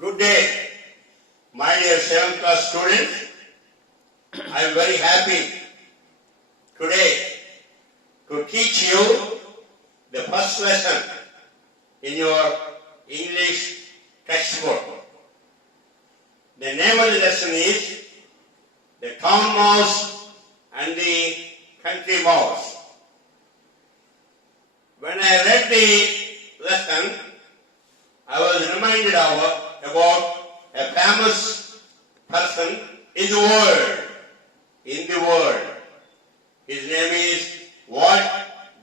Good day, my dear 7th class students. I am very happy today to teach you the first lesson in your English textbook. The name of the lesson is The Town Mouse and the Country Mouse. When I read the lesson, I was reminded about a famous person in the world. His name is Walt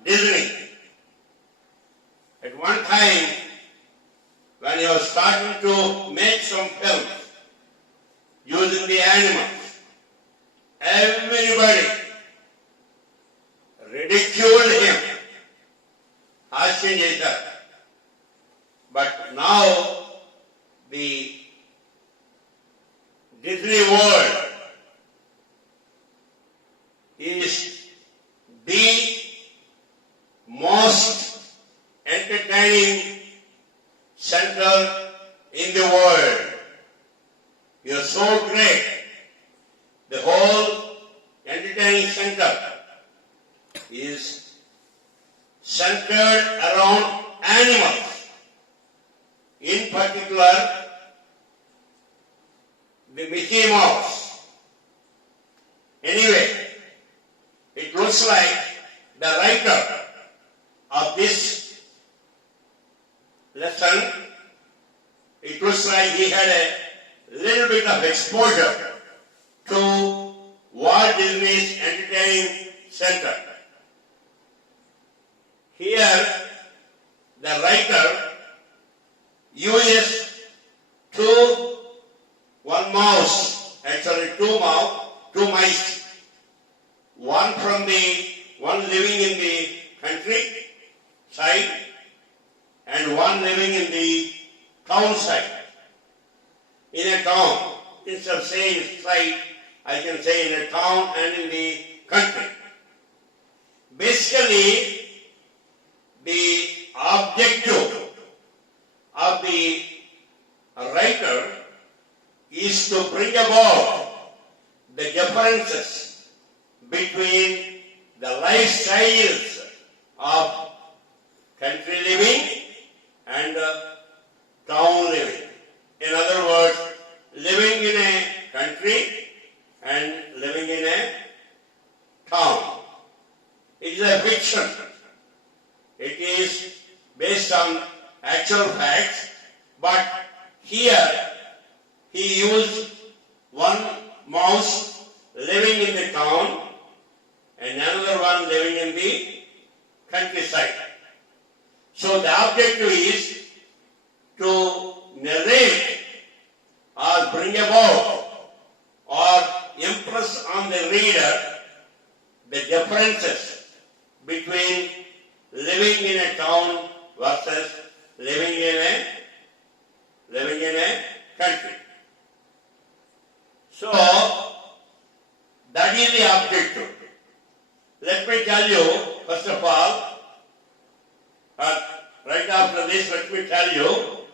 Disney. At one time, when he was starting to make some films using the animals, everybody ridiculed him. But now the Disney World is the most entertaining center in the world. You are so great. The whole entertaining center is centered around animals. In particular, the Mickey Mouse. Anyway, it looks like the writer of this lesson, it looks like he had a little bit of exposure to Walt Disney's entertaining center. Here, the writer uses one mouse, actually two mice, one living in the country side and one living in the town side. In a town, instead of saying side, I can say in a town and in the country. Basically, the objective of the writer is to bring about the differences between the lifestyles of country living and town living. In other words, living in a country and living in a town. It is a fiction. It is based on actual facts, but here he used one mouse living in the town and another one living in the countryside. So the objective is to narrate or bring about or impress on the reader the differences between living in a town versus living in a country. So that is the objective. Let me tell you, first of all, right after this, let me tell you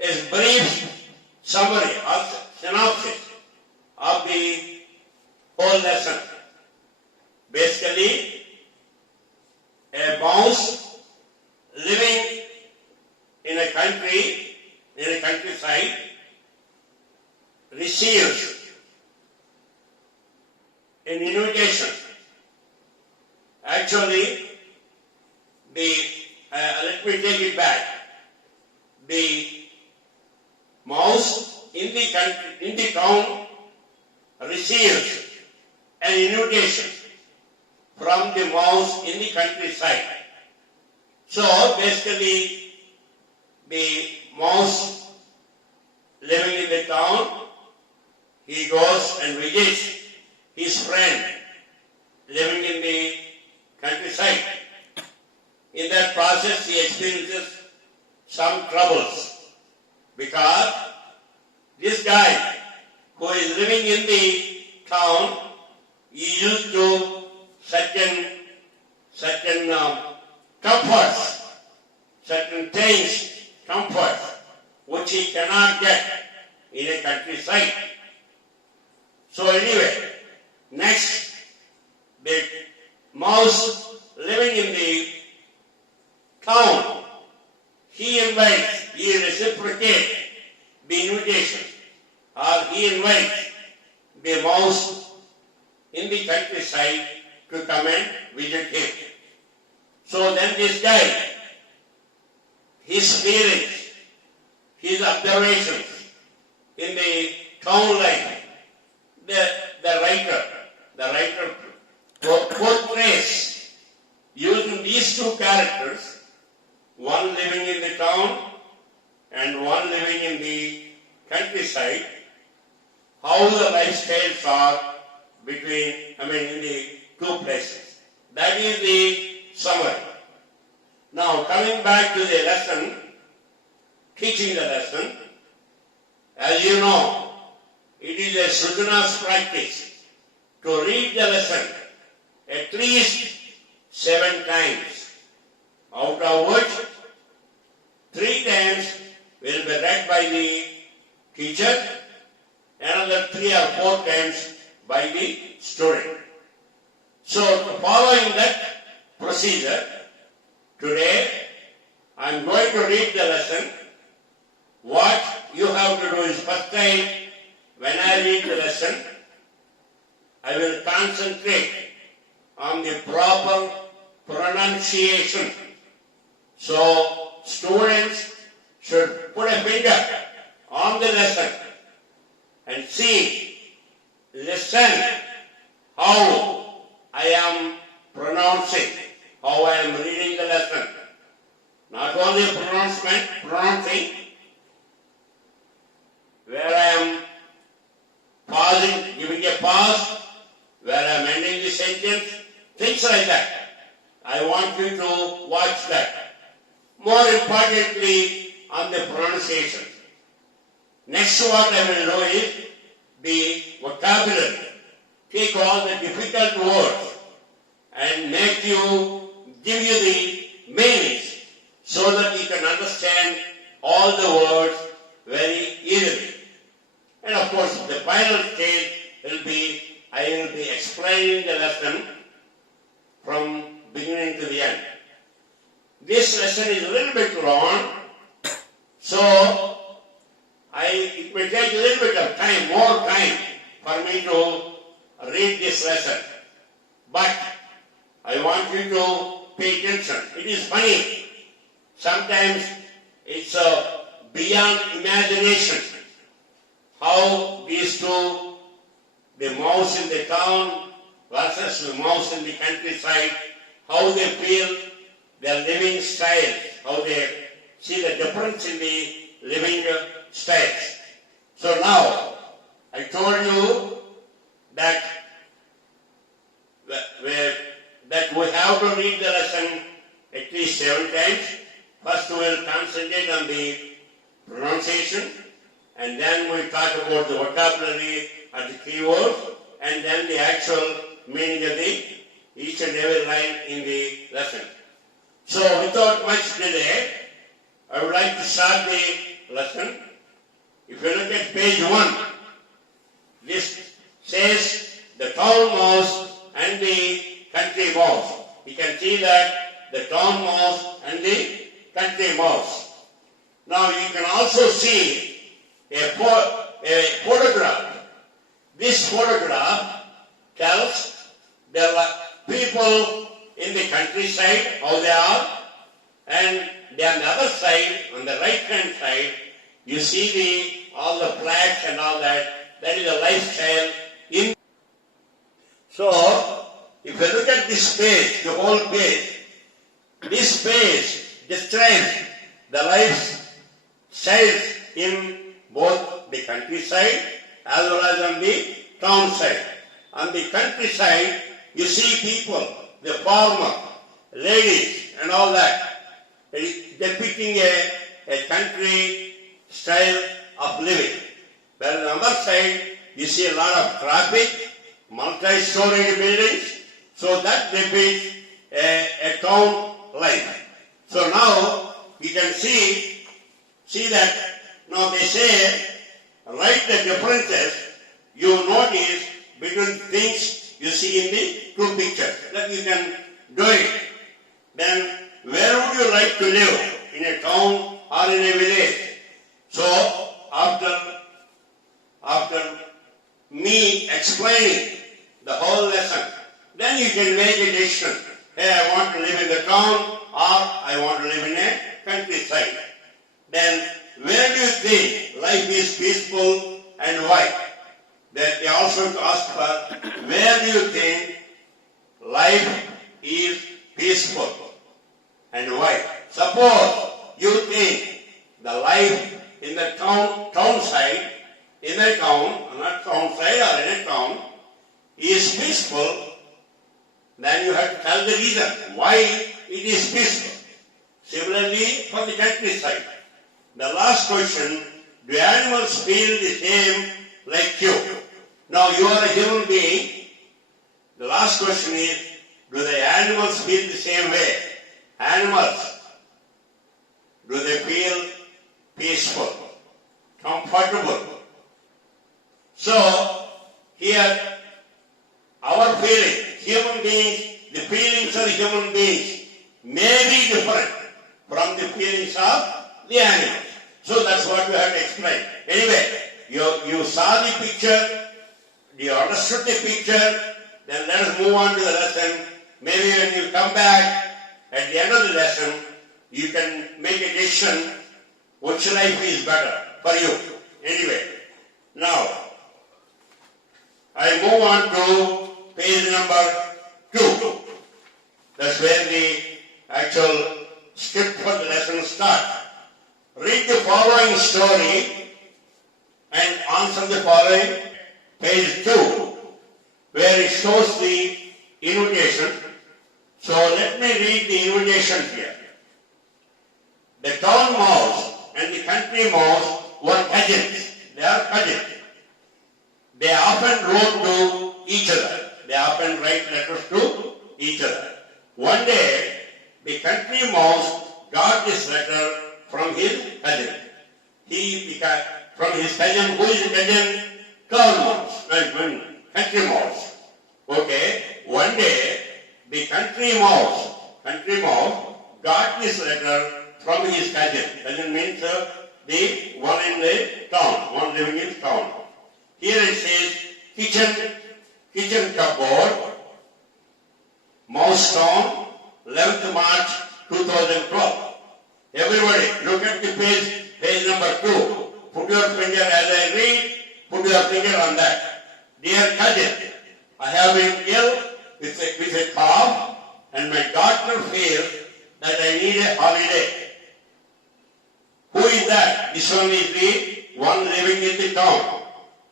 a brief summary or synopsis of the whole lesson. Basically, a mouse living in a country, in a countryside, receives an invitation. Actually, let me take it back. The mouse in the town receives an invitation from the mouse in the countryside. So basically, the mouse living in the town, he goes and visits his friend living in the countryside. In that process, he experiences some troubles because this guy who is living in the town, he used to certain comforts, certain things, comforts which he cannot get in a countryside. So anyway, next, the mouse living in the town, he reciprocates the invitation, or he invites the mouse in the countryside to come and visit him. So then this guy, his feelings, his observations in the town life, the writer portrays using these two characters, one living in the town and one living in the countryside, how the lifestyles are in the two places. That is the summary. Now coming back to the lesson, teaching the lesson, as you know, it is a SRUJANA's practice to read the lesson at least 7 times, out of which 3 times will be read by the teacher, another 3 or 4 times by the student. So following that procedure, today I am going to read the lesson. What you have to do is, first time when I read the lesson, I will concentrate on the proper pronunciation. So students should put a finger on the lesson and listen how I am pronouncing, how I am reading the lesson. Not only pronouncing, where I am pausing, giving a pause, where I am ending the sentence, things like that. I want you to watch that. More importantly, on the pronunciation. Next what I will do is the vocabulary. Take all the difficult words and give you the meanings so that you can understand all the words very easily. And of course, the final stage will be, I will be explaining the lesson from beginning to the end. This lesson is a little bit long, so it may take a little bit of time, more time for me to read this lesson. But I want you to pay attention. It is funny. Sometimes it's beyond imagination how these two, the mouse in the town versus the mouse in the countryside, how they feel their living styles, how they see the difference in the living styles. So now, I told you that we have to read the lesson at least 7 times. First we will concentrate on the pronunciation, and then we talk about the vocabulary and the keywords, and then the actual meaning of each and every line in the lesson. So without much delay, I would like to start the lesson. If you look at page 1, this says the town mouse and the country mouse. You can see that the town mouse and the country mouse. Now you can also see a photograph. This photograph tells the people in the countryside how they are, and on the other side, on the right hand side, you see all the flags and all that. That is the lifestyle in. So if you look at this page, the whole page, this page describes the lifestyles in both the countryside as well as on the town side. On the countryside, you see people, the farmer, ladies and all that. It is depicting a country style of living. Whereas on the other side, you see a lot of traffic, multi-story buildings, so that depicts a town life. So now you can see that Now they say, write the differences you notice between things you see in the two pictures. That you can do it. Then where would you like to live? In a town or in a village? So after me explaining the whole lesson, then you can make a decision. Hey, I want to live in the town or I want to live in a countryside. Then where do you think life is peaceful and why? Then they also ask for where do you think life is peaceful and why? Suppose you think the life in the town side, in a town, not town side or in a town, is peaceful, then you have to tell the reason why it is peaceful. Similarly, for the countryside, the last question, do animals feel the same like you? Now you are a human being. The last question is, do the animals feel the same way? Animals, do they feel peaceful, comfortable? So, here, our feelings, human beings, the feelings of the human beings may be different from the feelings of the animals. So that's what we have to explain. Anyway, you saw the picture, you understood the picture, then let us move on to the lesson. Maybe when you come back at the end of the lesson, you can make a decision which life is better for you. Anyway, now, I move on to page number 2. That's where the actual script for the lesson starts. Read the following story and answer the following, page 2, where it shows the invitation. So let me read the invitation here. The town mouse and the country mouse were cousins. They are cousins. They often wrote to each other. They often write letters to each other. One day, the country mouse got this letter from his cousin. From his cousin, who is the cousin? Town mouse, country mouse. Okay, one day, the country mouse got this letter from his cousin. Cousin means the one in the town, one living in town. Here it says, kitchen cupboard, Mouse Town, 11th March 2012. Everybody, look at the page number 2. Put your finger, as I read, put your finger on that. Dear cousin, I have been ill with a cough, and my doctor feels that I need a holiday. Who is that? This one is the one living in the town.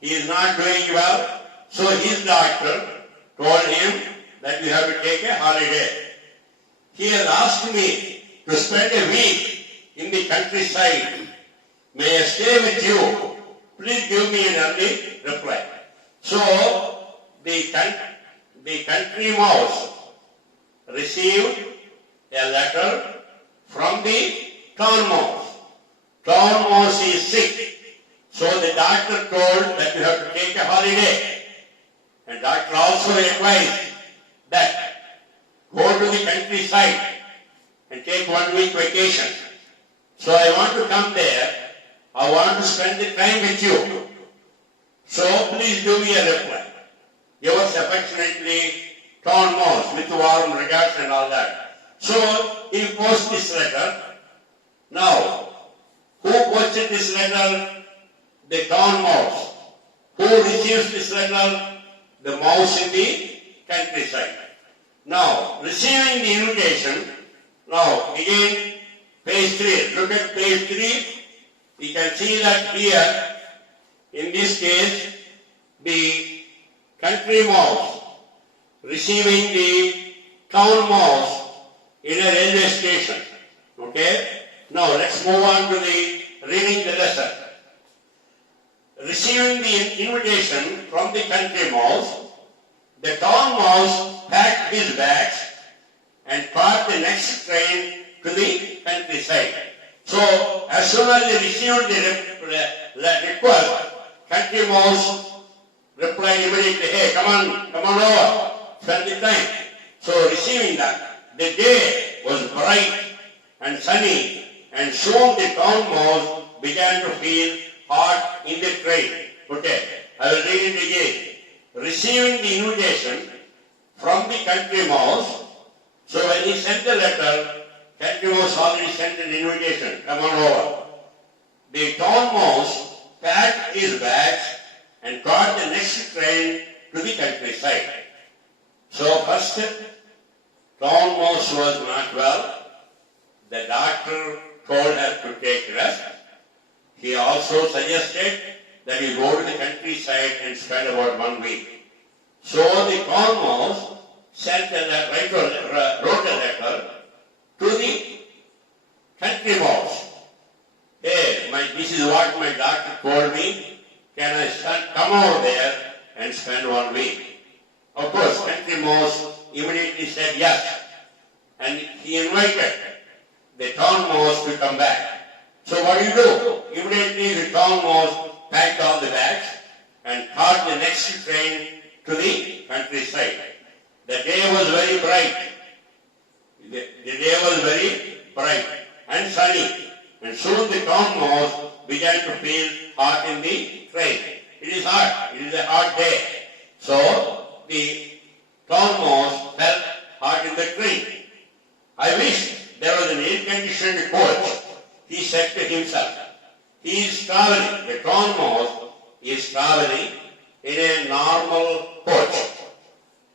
He is not doing well, so his doctor told him that you have to take a holiday. He has asked me to spend a week in the countryside. May I stay with you? Please give me an early reply. So, the country mouse received a letter from the town mouse. Town mouse is sick. So the doctor told that you have to take a holiday. And doctor also advised that go to the countryside and take 1 week vacation. So I want to come there. I want to spend the time with you. So please do me a reply. Yours affectionately, Town Mouse, with warm regards and all that. So he posted this letter. Now, who posted this letter? The town mouse. Who receives this letter? The mouse in the countryside. Now, receiving the invitation, now again, page 3. Look at page 3. You can see that here, in this case, the country mouse receiving the town mouse in a railway station. Okay? Now, let's move on to the reading the lesson. Receiving the invitation from the country mouse, the town mouse packed his bags and caught the next train to the countryside. So, as soon as they received the request, country mouse replied immediately, hey, come on over, spend the time. So, receiving that, the day was bright and sunny, and soon the town mouse began to feel hot in the train. Okay, I will read it again. Receiving the invitation from the country mouse, so when he sent the letter, country mouse already sent an invitation, come on over. The town mouse packed his bags and caught the next train to the countryside. So first, town mouse was not well. The doctor told her to take rest. He also suggested that you go to the countryside and spend about 1 week. So the town mouse wrote a letter to the country mouse. Hey, this is what my doctor told me. Can I come over there and spend 1 week? Of course, country mouse immediately said yes. And he invited the town mouse to come back. So what do? Immediately the town mouse packed all the bags and caught the next train to the countryside. The day was very bright. The day was very bright and sunny. And soon the town mouse began to feel hot in the train. It is hot. It is a hot day. So the town mouse felt hot in the train. I wish there was an air-conditioned coach, he said to himself. He is traveling, the town mouse is traveling in a normal coach.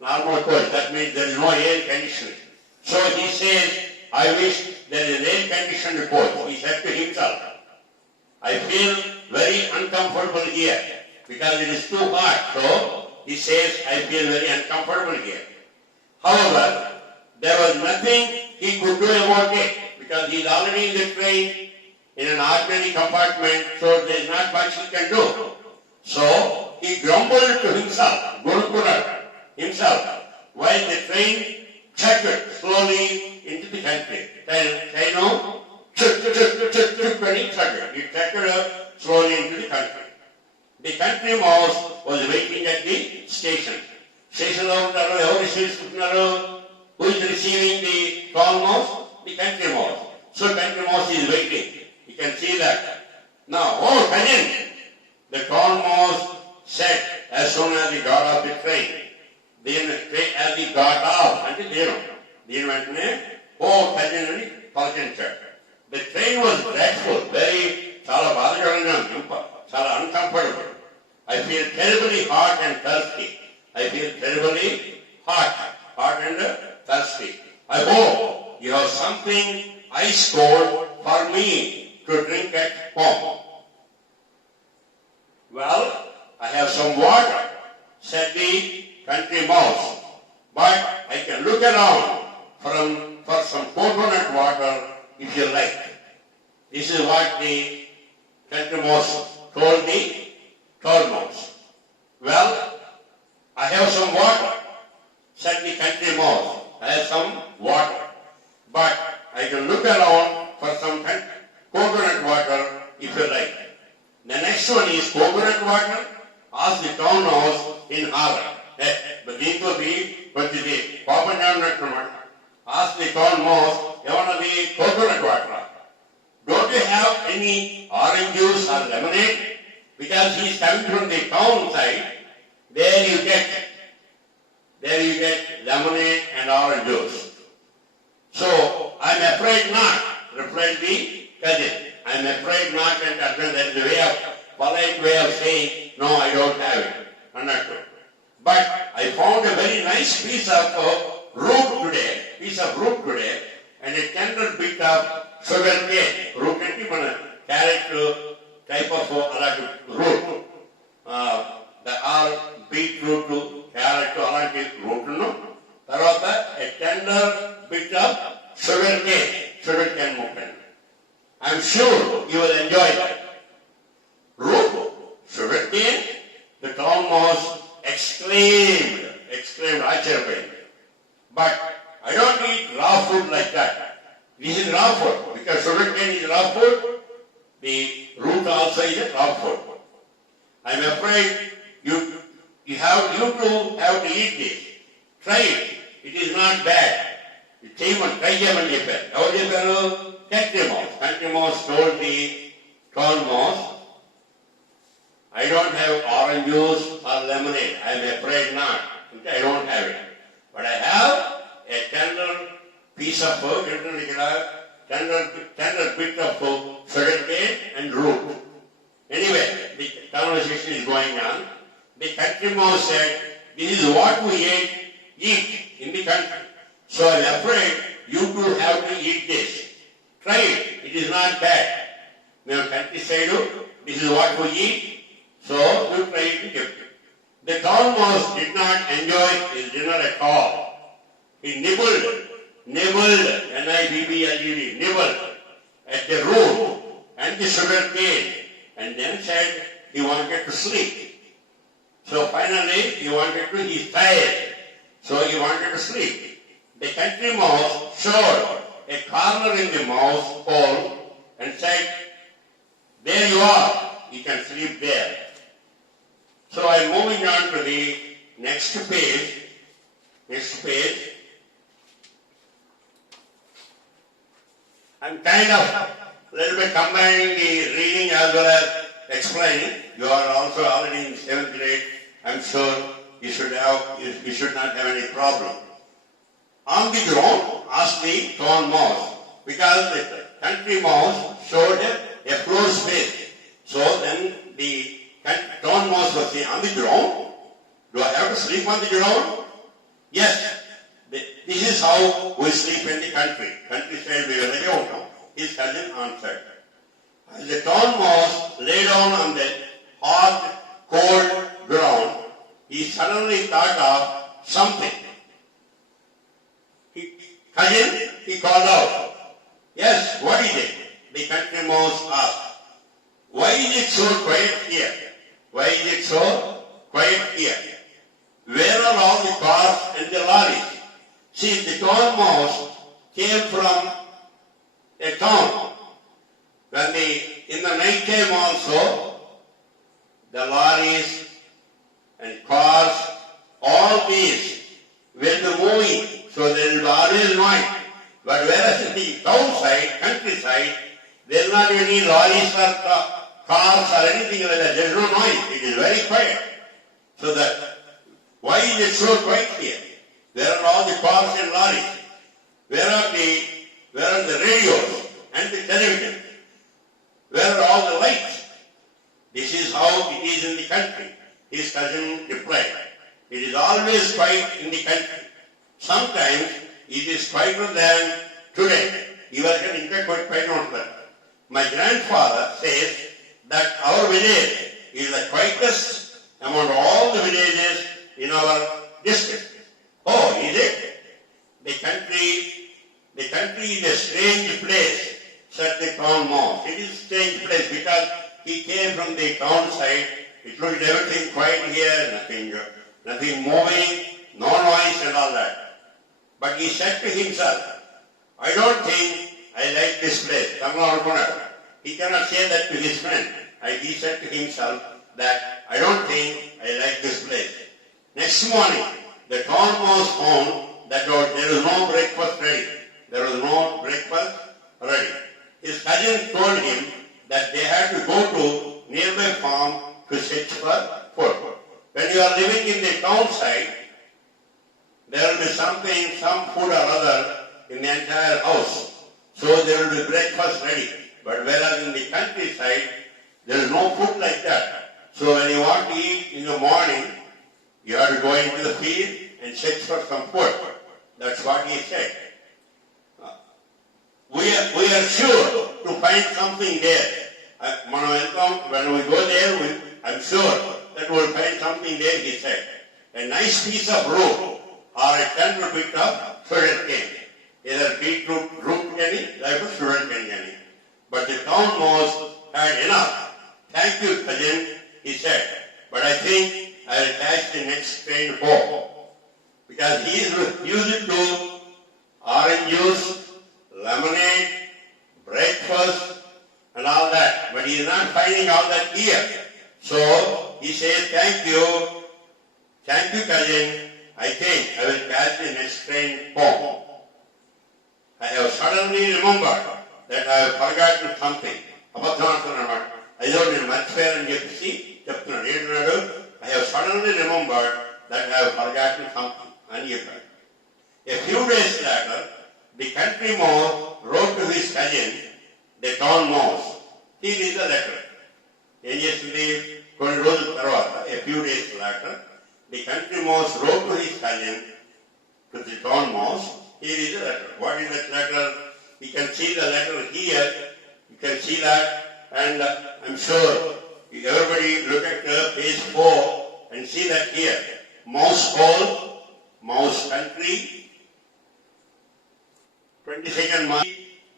Normal coach, that means there is no air conditioning. So he says, I wish there is an air-conditioned coach. He said to himself, I feel very uncomfortable here because it is too hot. So he says, I feel very uncomfortable here. However, there was nothing he could do about it because he is already in the train in an ordinary compartment, so there is not much he can do. So he grumbled to himself, while the train chugged slowly into the country. It chugged slowly into the country. The country mouse was waiting at the station. Station who is receiving the town mouse? The country mouse. So country mouse is waiting. You can see that. Now, oh, cousin, the town mouse said as soon as he got off the train. Then as he got off, until oh, cousin, the train was dreadful, very uncomfortable. I feel terribly hot and thirsty. I feel terribly hot and thirsty. I hope you have something ice cold for me to drink at home. Well, I have some water, said the country mouse, but I can look around for some coconut water if you like. This is what the country mouse told the town mouse. Well, I have some water, said the country mouse. I have some water, but I can look around for some coconut water if you like. The next one is coconut water. Ask the town mouse in Harvard. But these will be ask the town mouse, the coconut water. Don't you have any orange juice or lemonade? Because he is coming from the town side. There you get lemonade and orange juice. So, I'm afraid not, replied the cousin. I'm afraid not, and that is a polite way of saying, no, I don't have it. Understood. But I found a very nice piece of root today, and a tender bit of sugar cane. Root and carrot type of root. Beetroot, carrot, root. A tender bit of sugar cane muffin. I'm sure you will enjoy that. Root, sugar cane, the town mouse exclaimed, Acharabhai. But I don't eat raw food like that. This is raw food, because sugar cane is raw food. the root also is a dog food. I'm afraid you too have to eat this. Try it. It is not bad. Try it. Country mouse told the corn mouse, I don't have orange juice or lemonade. I'm afraid not. I don't have it. But I have a tender piece of food, tender bit of sugar cane and root. Anyway, the conversation is going on. The country mouse said, this is what we eat in the country. So I'm afraid you too have to eat this. Try it. It is not bad. Now country said, this is what we eat. So you try it. The corn mouse did not enjoy his dinner at all. He nibbled, N-I-B-B-L-E-D, nibbled at the root and the sugar cane, and then said he wanted to sleep. So finally he is tired, so he wanted to sleep. The country mouse showed a corner in the mouse hole and said, there you are, you can sleep there. So I'm moving on to the next page. I'm kind of a little bit combining the reading as well as explaining. You are also already in 7th grade. I'm sure you should not have any problem. On the ground, asked the corn mouse, because the country mouse showed a floor space. So then the corn mouse was saying, on the ground? Do I have to sleep on the ground? Yes. This is how we sleep in the country. Countryside, we will lay down. His cousin answered. As the corn mouse lay down on the hard, cold ground, he suddenly thought of something. Cousin, he called out. Yes, what is it? The country mouse asked. Why is it so quiet here? Why is it so quiet here? Where are all the cars and the lorries? See, the corn mouse came from a town. In the night time also, the lorries and cars, all these were moving, so there will be always noise. But whereas in the town side, countryside, there will not be any lorries or cars or anything like that. There is no noise. It is very quiet. So that, why is it so quiet here? Where are all the cars and lorries? Where are the radios and the television? Where are all the lights? This is how it is in the country. His cousin replied. It is always quiet in the country. Sometimes it is quieter than today. My grandfather says that our village is the quietest among all the villages in our district. Oh, is it? The country is a strange place, said the corn mouse. It is a strange place because he came from the town side. It looked everything quiet here, nothing moving, no noise and all that. But he said to himself, I don't think I like this place. He cannot say that to his friend. He said to himself that I don't think I like this place. Next morning, the corn mouse found that there was no breakfast ready. There was no breakfast ready. His cousin told him that they had to go to nearby farm to search for food. When you are living in the town side, there will be some food or other in the entire house. So there will be breakfast ready. But whereas in the countryside, there is no food like that. So when you want to eat in the morning, you have to go into the field and search for some food. That's what he said. We are sure to find something there. When we go there, I'm sure that we'll find something there, he said. A nice piece of root or a tender bit of sugar cane. Either beetroot root cane, like a sugar cane. But the town mouse had enough. Thank you, cousin, he said. But I think I'll catch the next train home. Because he is used to orange juice, lemonade, breakfast, and all that. but he is not finding all that here. So he says, thank you, cousin. I think I will catch the next train home. I have suddenly remembered that I have forgotten something. I don't మర్చిపోయానని చెప్పేసి చెప్తున్నాడు. ఏంటన్నాడు? I have suddenly remembered that I have forgotten something అని చెప్పాడు. A few days later, the country mouse wrote to his cousin, the town mouse. Here is the letter. ఏం చేసింది? కొన్ని రోజుల తర్వాత, a few days later, the country mouse wrote to his cousin, to the town mouse. Here is the letter. What is that letter? You can see the letter here. You can see that, and I'm sure everybody look at page 4 and see that here. Mouse hole, mouse country, 22nd March.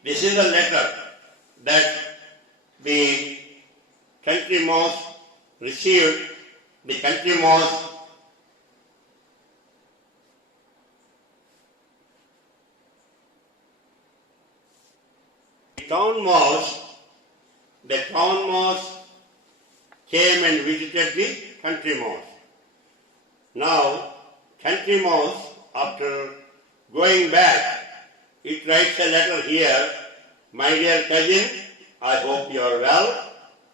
This is the letter that the country mouse received. The country mouse the town mouse came and visited the country mouse. Now, country mouse, after going back, it writes a letter here. My dear cousin, I hope you are well.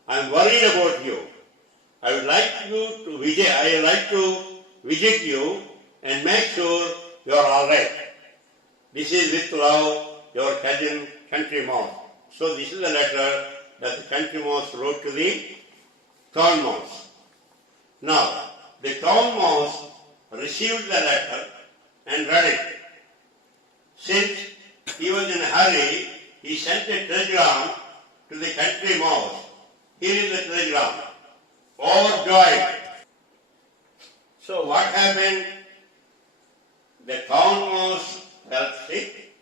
I am worried about you. I would like to visit you and make sure you are all right. This is with love, your cousin, country mouse. So this is the letter that the country mouse wrote to the town mouse. Now, the town mouse received the letter and read it. Since he was in a hurry, he sent a telegram to the country mouse. Here is the telegram. Overjoyed. So what happened? The town mouse felt sick.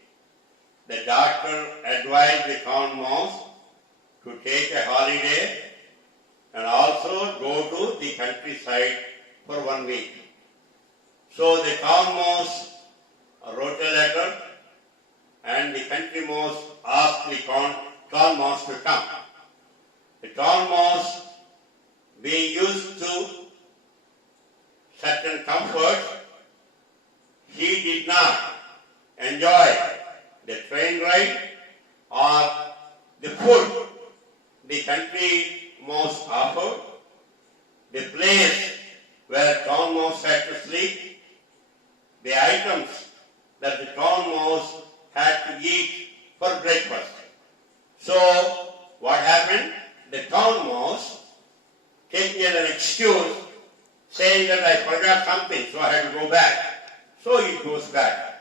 The doctor advised the town mouse to take a holiday and also go to the countryside for 1 week. So the town mouse wrote a letter and the country mouse asked the town mouse to come. The town mouse, being used to certain comforts, he did not enjoy the train ride or the food the country mouse offered, the place where town mouse had to sleep, the items that the town mouse had to eat for breakfast. So, what happened? The town mouse, taking an excuse, saying that I forgot something, so I had to go back. So it goes back.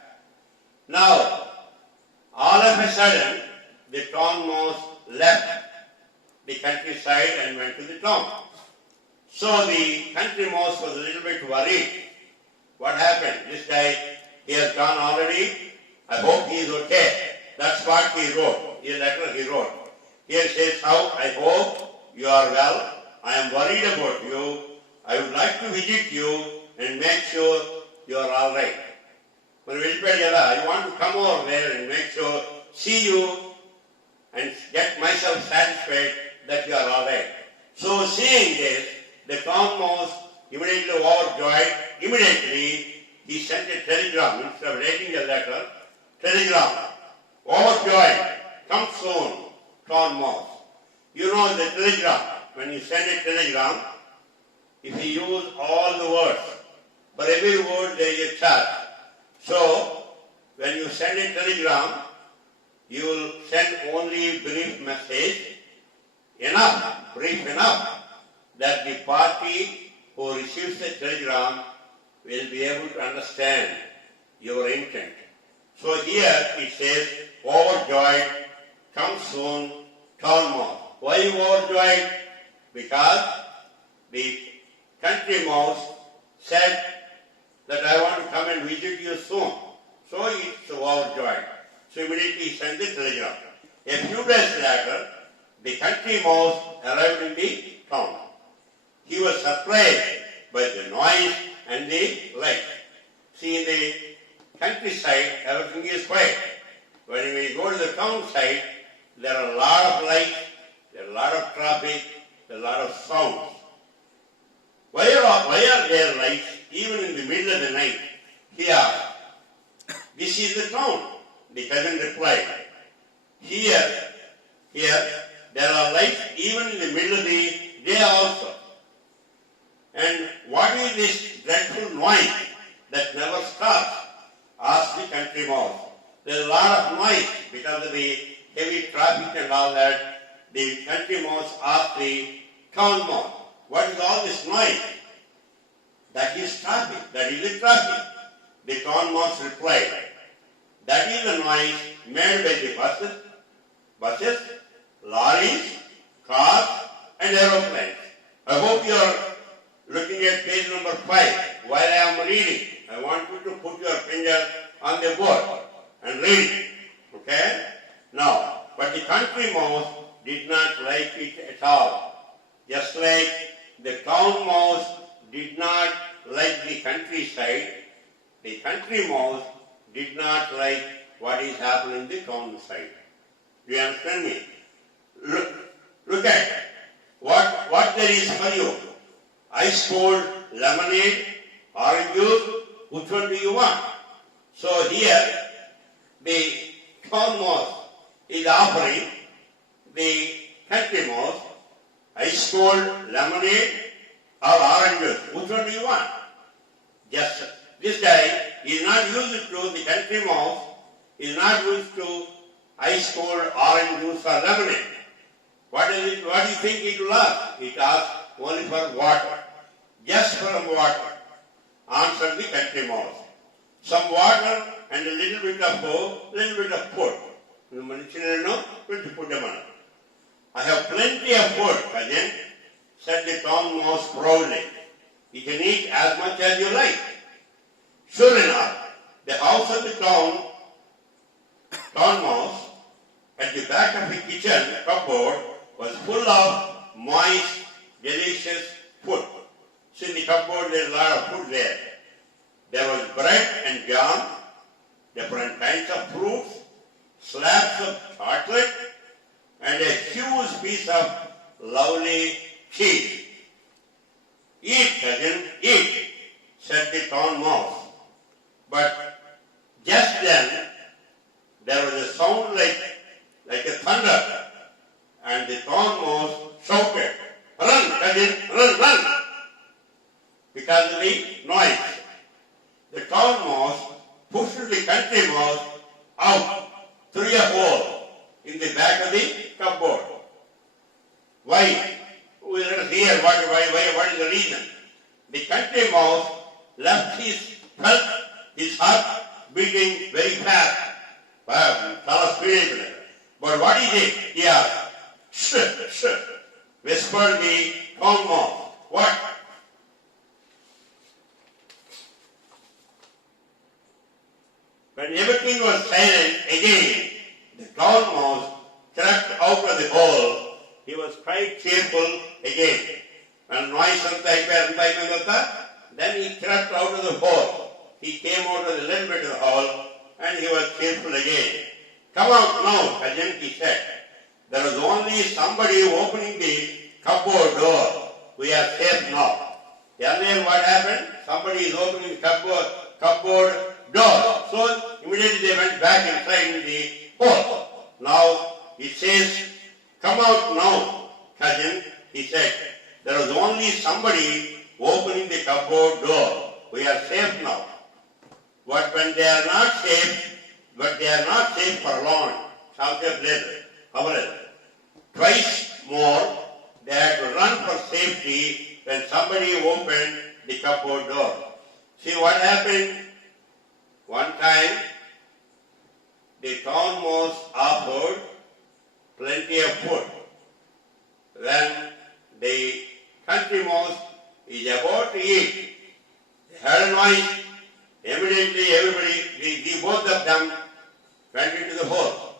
Now, all of a sudden, the town mouse left the countryside and went to the town. So the country mouse was a little bit worried. What happened? This guy, he has gone already. I hope he is okay. That's what he wrote. His letter he wrote. Here says, how I hope you are well. I am worried about you. I would like to visit you and make sure you are all right. I want to come over there and make sure, see you and get myself satisfied that you are all right. So seeing this, the town mouse immediately overjoyed. Immediately he sent a telegram instead of writing a letter. Telegram. Overjoyed. Come soon, town mouse. You know the telegram. When you send a telegram, if you use all the words, for every word there is a charge. So, when you send a telegram, you will send only brief message, brief enough, that the party who receives the telegram will be able to understand your intent. So here it says, overjoyed, come soon, town mouse. Why overjoyed? Because the country mouse said that I want to come and visit you soon. So it's overjoyed. So immediately he sent the telegram. A few days later, the country mouse arrived in the town. He was surprised by the noise and the light. See, in the countryside, everything is quiet. When we go to the town side, there are a lot of lights, there are a lot of traffic, a lot of sounds. Why are there lights even in the middle of the night? Here, this is the town. The cousin replied. Here, there are lights even in the middle of the day also. And what is this dreadful noise that never stops? Asked the country mouse. There's a lot of noise because of the heavy traffic and all that. The country mouse asked the town mouse, what is all this noise? That is traffic. That is the traffic. The town mouse replied, that is the noise made by the buses, lorries, cars, and aeroplanes. I hope you are looking at page number 5 while I am reading. I want you to put your finger on the board and read it. Okay? Now, but the country mouse did not like it at all. Just like the town mouse did not like the countryside, the country mouse did not like what is happening in the town side. Do you understand me? Look at what there is for you. Ice cold lemonade, orange juice, which one do you want? So here, the town mouse is offering the country mouse ice cold lemonade or orange juice. Which one do you want? Just this guy is not used to the country mouse, is not used to ice cold orange juice or lemonade. What do you think it will ask? It asks only for water. Just for water. Answered the country mouse. Some water and a little bit of food. I have plenty of food, cousin, said the town mouse proudly. You can eat as much as you like. Sure enough, the house of the town mouse at the back of the kitchen cupboard was full of moist, delicious food. So in the cupboard there is a lot of food there. There was bread and jam, different kinds of fruits, slabs of chocolate, and a huge piece of lovely cheese. Eat, cousin, eat, said the town mouse. But just then, there was a sound like a thunder, and the town mouse shouted, run, cousin, run, because of the noise. The town mouse pushed the country mouse out through a hole in the back of the cupboard. Why? Let us hear what is the reason. The country mouse left his heart beating very fast. But what is it? He asked. Shh, whispered the town mouse. What? When everything was silent again, the town mouse crept out of the hole. He was quite cheerful again. When noise then he crept out of the hole. He came out of the little bit of the hole and he was cheerful again. Come out now, cousin, he said. There was only somebody opening the cupboard door. We are safe now. Earlier what happened? Somebody is opening the cupboard door. So immediately they went back inside in the hole. Now he says, come out now, cousin, he said. There was only somebody opening the cupboard door. We are safe now. But when they are not safe, for long, however, twice more, they had to run for safety when somebody opened the cupboard door. See what happened? One time, the town mouse offered plenty of food. When the country mouse is about to eat, they heard a noise. Immediately, everybody, both of them went into the hole.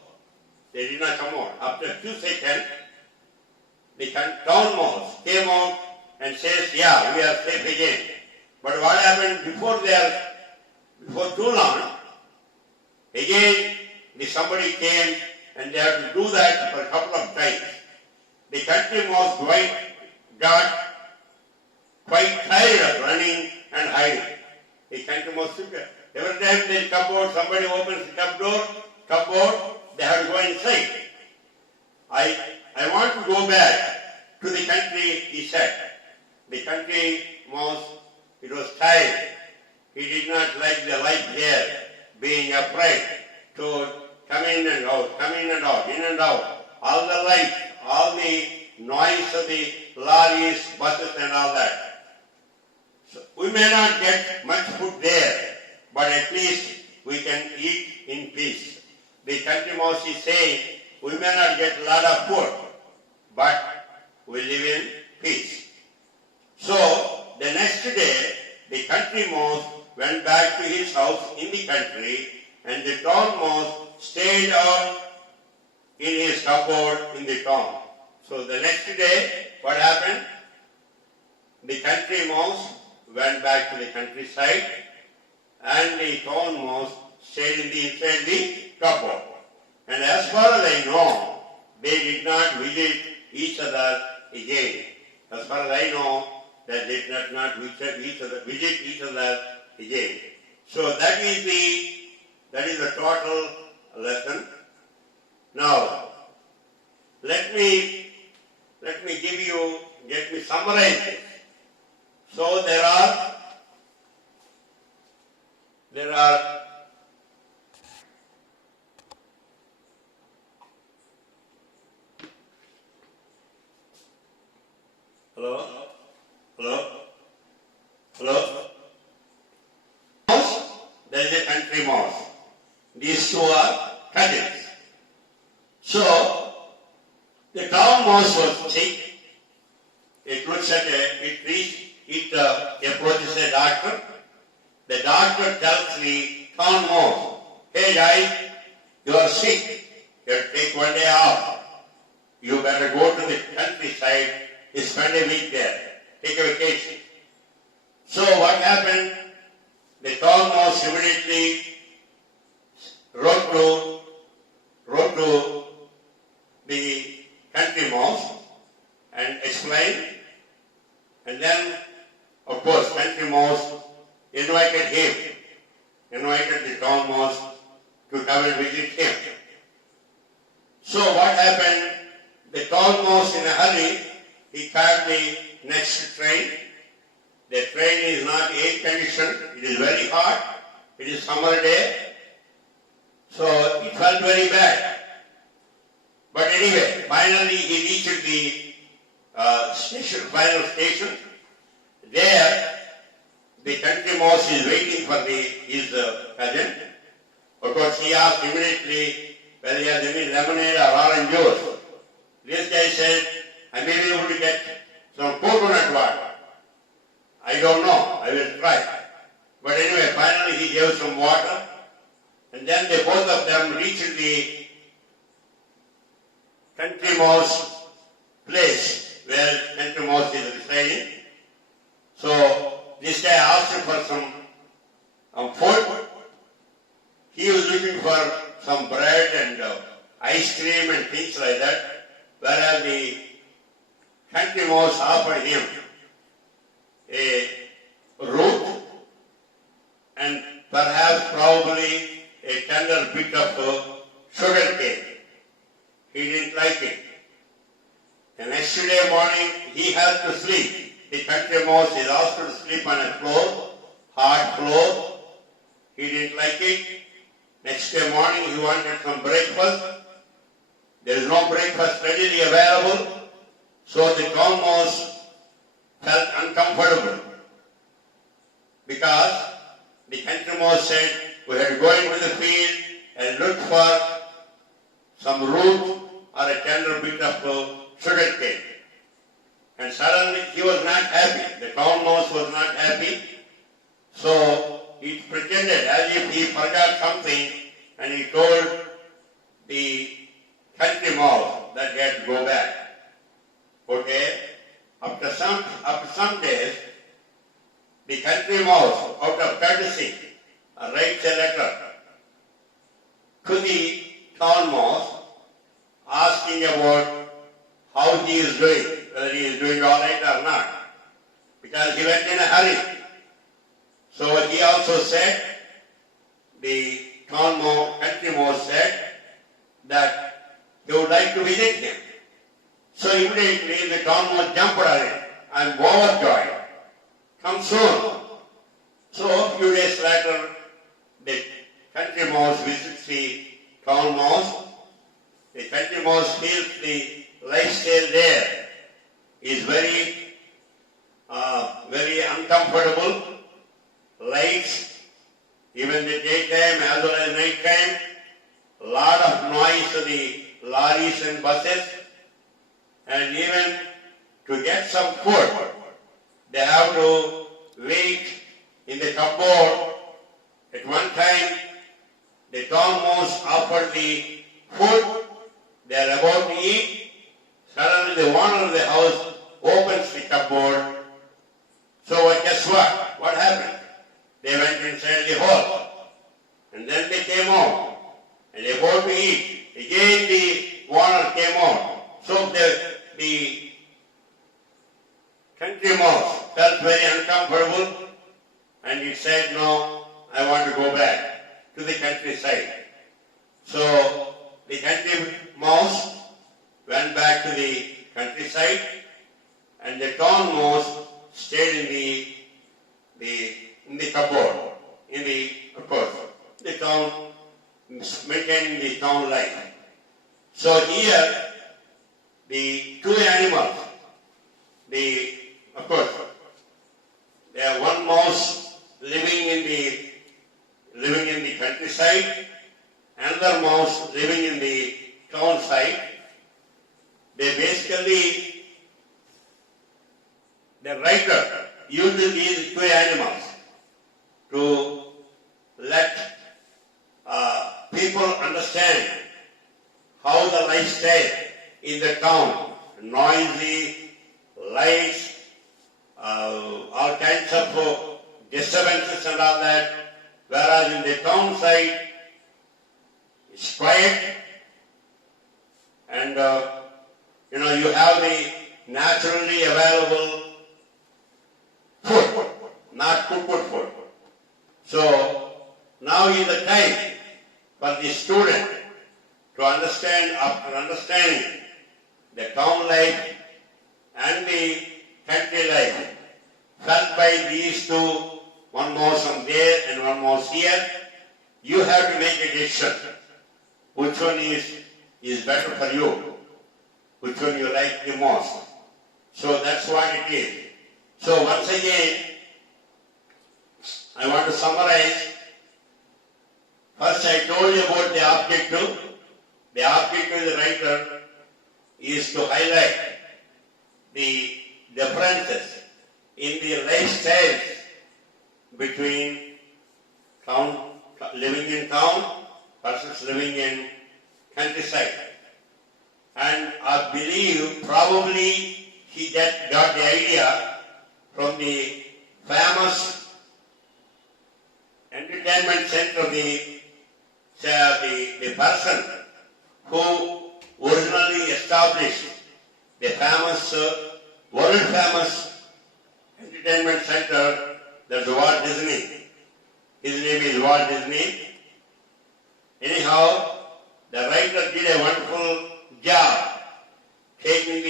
They did not come out. After a few seconds, the town mouse came out and says, yeah, we are safe again. But what happened before too long, again somebody came and they had to do that for a couple of times. the country mouse got quite tired of running and hiding. The country mouse took it. Every time they cupboard, somebody opens the cupboard, they have to go inside. I want to go back to the country, he said. The country mouse, it was tired. He did not like the life here, being afraid to come in and out, come in and out, in and out. All the light, all the noise of the lorries, buses and all that. So we may not get much food there, but at least we can eat in peace. The country mouse is saying, we may not get a lot of food, but we live in peace. So the next day, the country mouse went back to his house in the country, and the town mouse stayed out in his cupboard in the town. So the next day, what happened? The country mouse went back to the countryside, and the town mouse stayed inside the cupboard. And as far as I know, they did not visit each other again. As far as I know, that they did not visit each other again. So that is the total lesson. Now, let me summarize this. So there are Hello? There is a country mouse. These two are cousins. So, the town mouse was sick. It looks at it approaches a doctor. The doctor tells the town mouse, hey guys, you are sick. You have to take one day off. You better go to the countryside, spend a week there. Take a vacation. So what happened? The town mouse immediately wrote to the country mouse and explained. And then, of course, country mouse invited the town mouse to come and visit him. So what happened? The town mouse in a hurry, he caught the next train. The train is not air conditioned, it is very hot, it is summer day, so it felt very bad. But anyway, finally he reached the final station. There, the country mouse is waiting for his cousin. Of course, he asked immediately whether he has any lemonade or orange juice. This guy said, I may be able to get some coconut water. I don't know, I will try. But anyway, finally he gave some water, and then both of them reached the country mouse place where country mouse is residing. So this guy asked him for some food. He was looking for some bread and ice cream and things like that, whereas the country mouse offered him a root and probably a tender bit of sugar cane. He didn't like it. The next day morning, he had to sleep. The country mouse is asked to sleep on a floor, hard floor. He didn't like it. Next day morning, he wanted some breakfast. There is no breakfast readily available. So the town mouse felt uncomfortable because the country mouse said we had to go into the field and look for some root or a tender bit of sugar cane. And suddenly he was not happy. The town mouse was not happy. So he pretended as if he forgot something, and he told the country mouse that he had to go back. Okay? After some days, the country mouse, out of courtesy, writes a letter to the town mouse asking about how he is doing, whether he is doing all right or not, because he went in a hurry. So he also said, the country mouse said that he would like to visit him. So immediately the town mouse jumped at it. I am overjoyed. Come soon. So a few days later, the country mouse visits the town mouse. The country mouse feels the lifestyle there is very uncomfortable. Lights, even the daytime as well as night time, a lot of noise of the lorries and buses, and even to get some food, they have to wait in the cupboard. At one time, the town mouse offered the food, they are about to eat. Suddenly the owner of the house opens the cupboard. So guess what? What happened? They went inside the hole. And then they came out. And they about to eat. Again the owner came out. So the country mouse felt very uncomfortable. And it said, no, I want to go back to the countryside. So the country mouse went back to the countryside, and the town mouse stayed in the cupboard, of course, the town, maintaining the town life. So here, the two animals, of course, there are one mouse living in the countryside, another mouse living in the town side. They basically, the writer uses these two animals to let people understand how the lifestyle in the town, noisy, lights, all kinds of disturbances and all that, whereas in the town side, it's quiet, and you have the naturally available food, not cooked food. So now is the time for the student to understand, after understanding the town life and the country life, felt by these two, one mouse from there and one mouse here, you have to make a decision. Which one is better for you? Which one you like the most? So that's what it is. So once again, I want to summarize. First I told you about the objective. The objective of the writer is to highlight the differences in the lifestyles between living in town versus living in countryside. And I believe probably he got the idea from the famous entertainment center, the person who originally established the famous, world famous entertainment center, that's Walt Disney. His name is Walt Disney. Anyhow, the writer did a wonderful job taking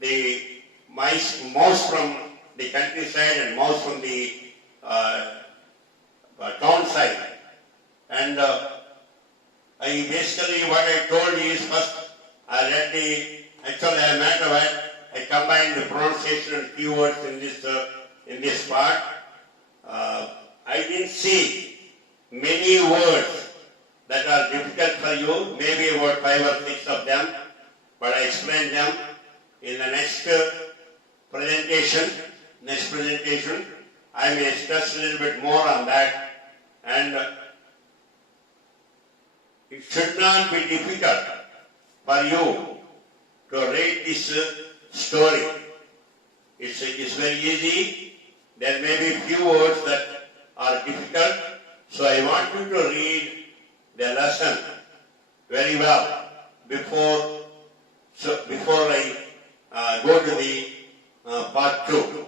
the mouse from the countryside and mouse from the town side. And basically what I told you is first I read I combined the pronunciation and keywords in this part. I didn't see many words that are difficult for you, maybe about 5 or 6 of them, but I explained them in the next presentation. I may stress a little bit more on that, and it should not be difficult for you to read this story. It's very easy. There may be few words that are difficult, so I want you to read the lesson very well before So before I go to the part 2,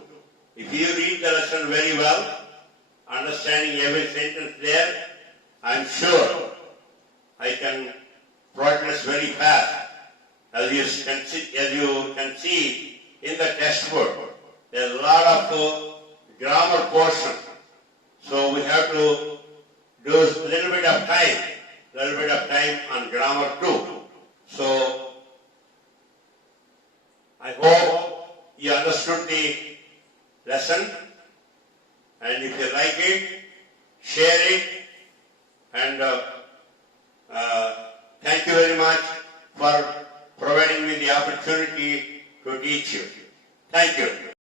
if you read the lesson very well, understanding every sentence there, I am sure I can progress very fast. As you can see in the textbook, there is a lot of grammar portion. So we have to do a little bit of time on grammar too. So I hope you understood the lesson, and if you like it, share it, and thank you very much for providing me the opportunity to teach you. Thank you.